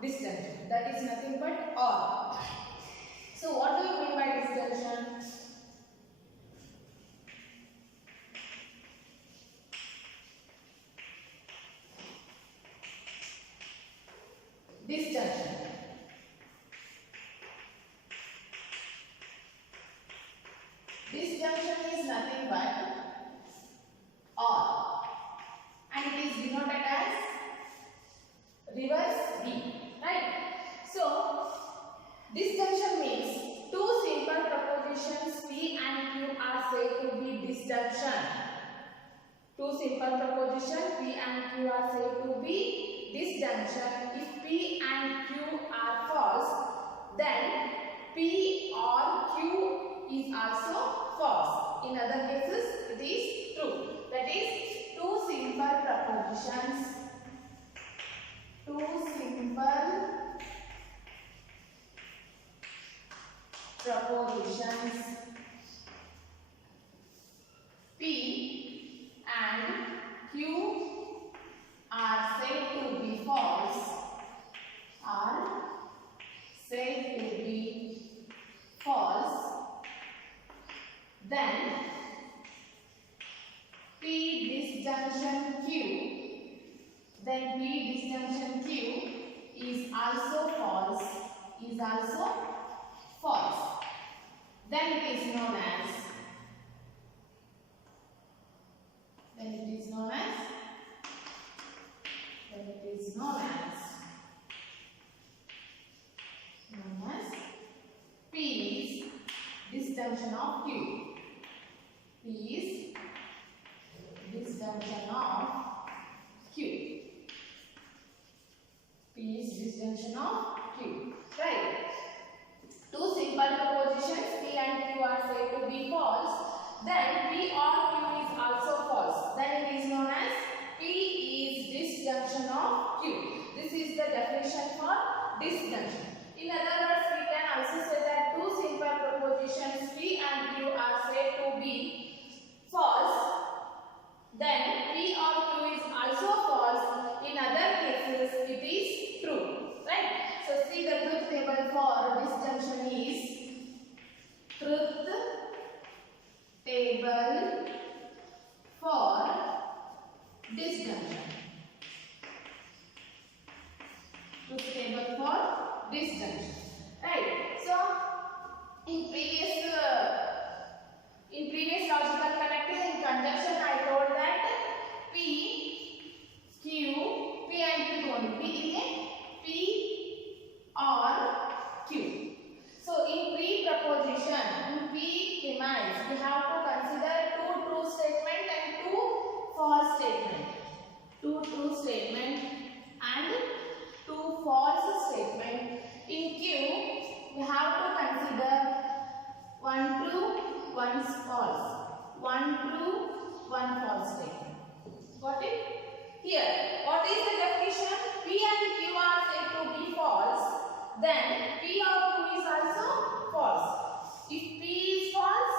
disjunction. That is nothing but or. So what do you mean by disjunction? Disjunction. Disjunction is nothing but or, and it is denoted as reverse B, right? So disjunction means two simple propositions P and Q are said to be disjunction. Two simple propositions P and Q are said to be disjunction. If P and Q are false, then P or Q is also false. In other cases, it is true. That is two simple propositions. Two simple propositions P and Q are said to be false. Are said to be false. Then P disjunction Q. Then P disjunction Q is also false. Is also false. Then it is known as. Then it is known as. Then it is known as. Known as P is disjunction of Q. P is disjunction of Q. P is disjunction of Q. Right. Two simple propositions P and Q are said to be false. Then P or Q is also false. Then it is known as P is disjunction of Q. This is the definition for disjunction. In other words, we can also say that two simple propositions P and Q are said to be false. Then P or Q is also false. In other cases, it is true. Right? So see, the truth table for disjunction is truth table for disjunction. Truth table for disjunction. Right? So in previous logical connecting in conjunction, I told that P and Q only. P or Q. So in pre-proposition, in P remains, we have to consider two true statement and two false statement. Two true statement and two false statement. In Q, we have to consider one true, one false. One true, one false statement. Got it? Here, what is the definition? P and Q are said to be false. Then P or Q is also false. If P is false,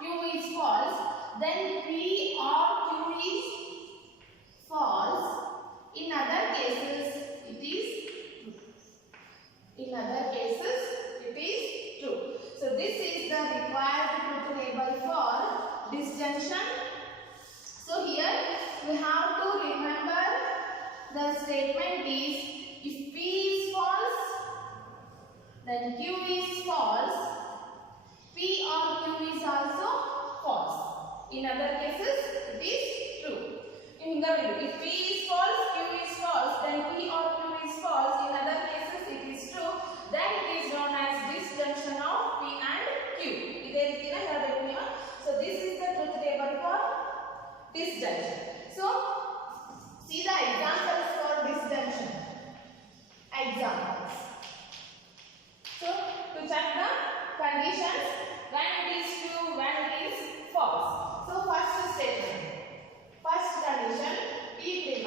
Q is false, then P or Q is false. In other cases, it is true. In other cases, it is true. So this is the required truth table for disjunction. So here we have to remember the statement is if P is false, then Q is false, P or Q is also false. In other cases, it is true. In the middle, if P is false, Q is false, then P or Q is false. In other cases, it is true. Then it is known as disjunction of P and Q. So this is the truth table for disjunction. So see the examples for disjunction. Examples. So to check the conditions when it is true, when it is false. So first statement. First condition, P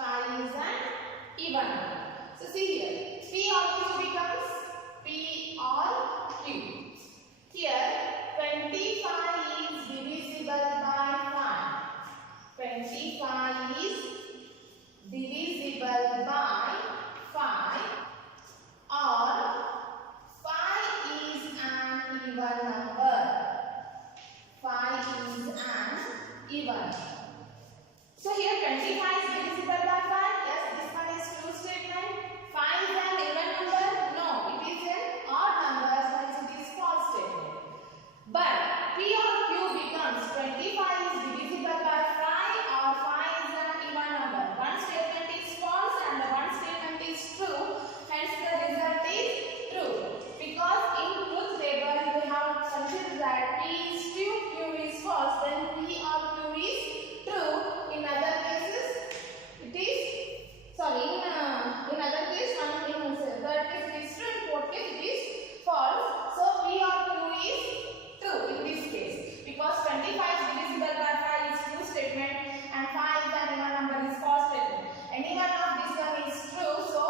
5 is an even number. So see here, P or Q becomes P or Q. Here 25 is divisible by 5. 25 is divisible by 5, or 5 is an even number. 5 is an even number. So here 25 is divisible by 5. Yes, this one is true statement. 5 is an even number. No, it is an odd number, hence it is false statement. But P or Q becomes 25 is divisible by 5 or 5 is an even number. One statement is false and the one statement is true. Hence the result is true. Because in truth table we have considered that P is true, Q is false, then P or Q is true. In other cases, it is in other case, in third case it is true, in fourth case it is false. So P or Q is true in this case, because 25 is divisible by 5 is true statement and 5 is an even number is false statement. Any one of this one is true, so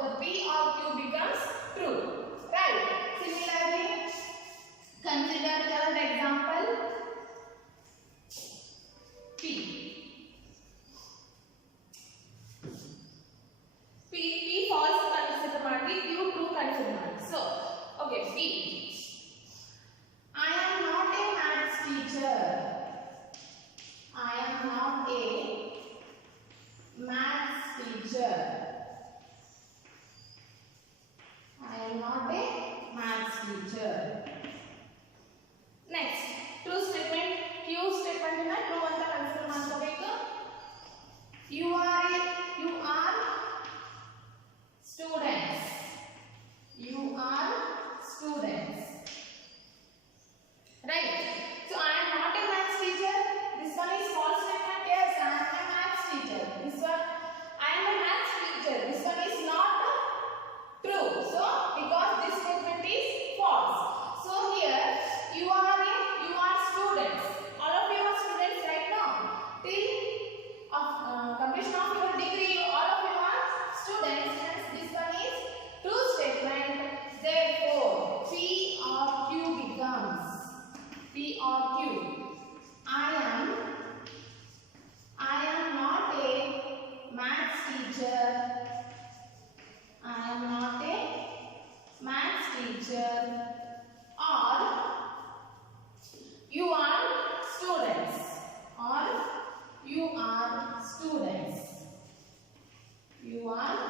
the P or Q becomes true. Right? Similarly, consider third example. P false consider ಮಾಡಿ, Q true consider ಮಾಡಿ. So, okay, P. I am not a maths teacher. I am not a maths teacher. I am not a maths teacher. Next, true statement. Q statement ನ true ಅಂತ consider ಮಾಡ್ಕೋಬೇಕು. You are students. You are students. Right? So I am not a maths teacher. This one is false statement. Yes, I am a maths teacher. This one, I am a maths teacher. This one is not true. So because this statement is false. So here you are students. All of you are students right now. Till completion of your degree, all of you are students. Hence this one is true statement. Therefore P or Q becomes P or Q. I am not a maths teacher. I am not a maths teacher. Or you are students. Or you are students. You are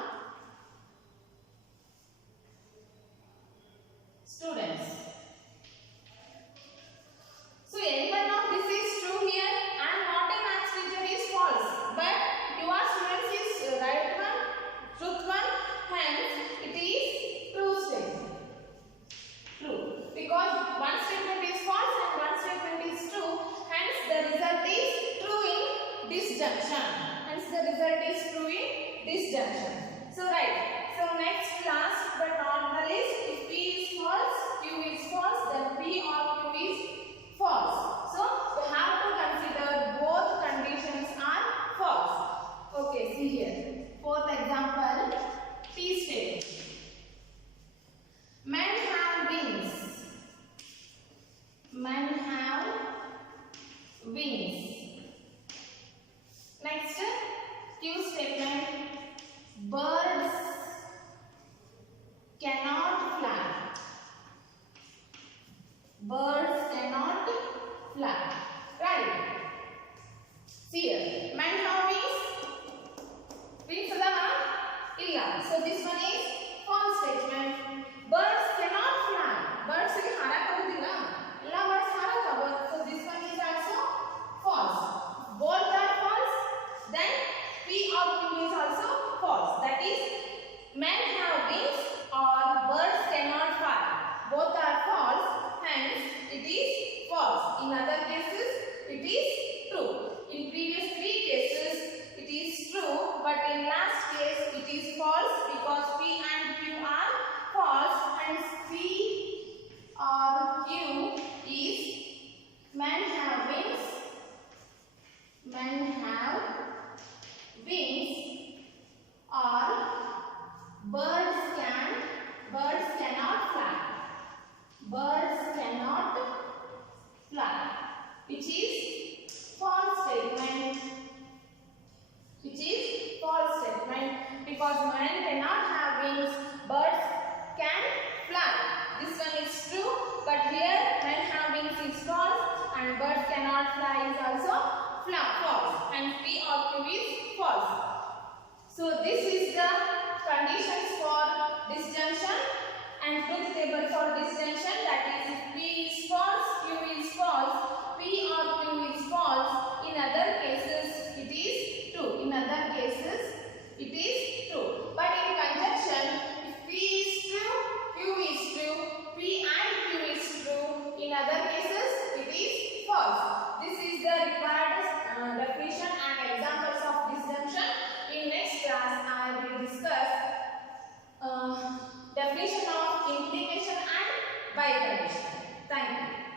students. So any one of this is true here. I am not a maths teacher is false. But you are students is right one, truth one. Hence it is true statement. True. Because one statement is false and one statement is true. Hence the result is true in disjunction. Hence the result is true in disjunction. So right. So next, last but not the least, if P is false, Q is false, then P or Q is false. So we have to consider both conditions are false. Okay, see here. Fourth example, P statement. Men have wings. Men have wings. Next, Q statement. Birds cannot fly. Birds cannot fly. Right? See here. Men have wings. Wings adama? Illa. So this one is false statement. Birds cannot fly. Birds ge harakagudilla. Ella birds harakagadu. So this one is also false. Both are false. Then P or Q is also false. That is, men have wings or birds cannot fly. Both are false. Hence it is false. In other cases it is true. In previous three cases it is true, but in last case it is false because P and Q are false. Hence P or Q is men have wings. Men have wings because men cannot have wings, birds can fly. This one is true, but here men have wings is false and birds cannot fly is also false, and P or Q is false. So this is the conditions for disjunction and truth table for disjunction, that is if P is false, Q is false, P or Q is false. In other cases it is true. In other cases it is true. But in conjunction, if P is true, Q is true, P and Q is true. In other cases it is false. This is the required definition and examples of disjunction. In next class I will discuss definition of implication and bicondition. Thank you.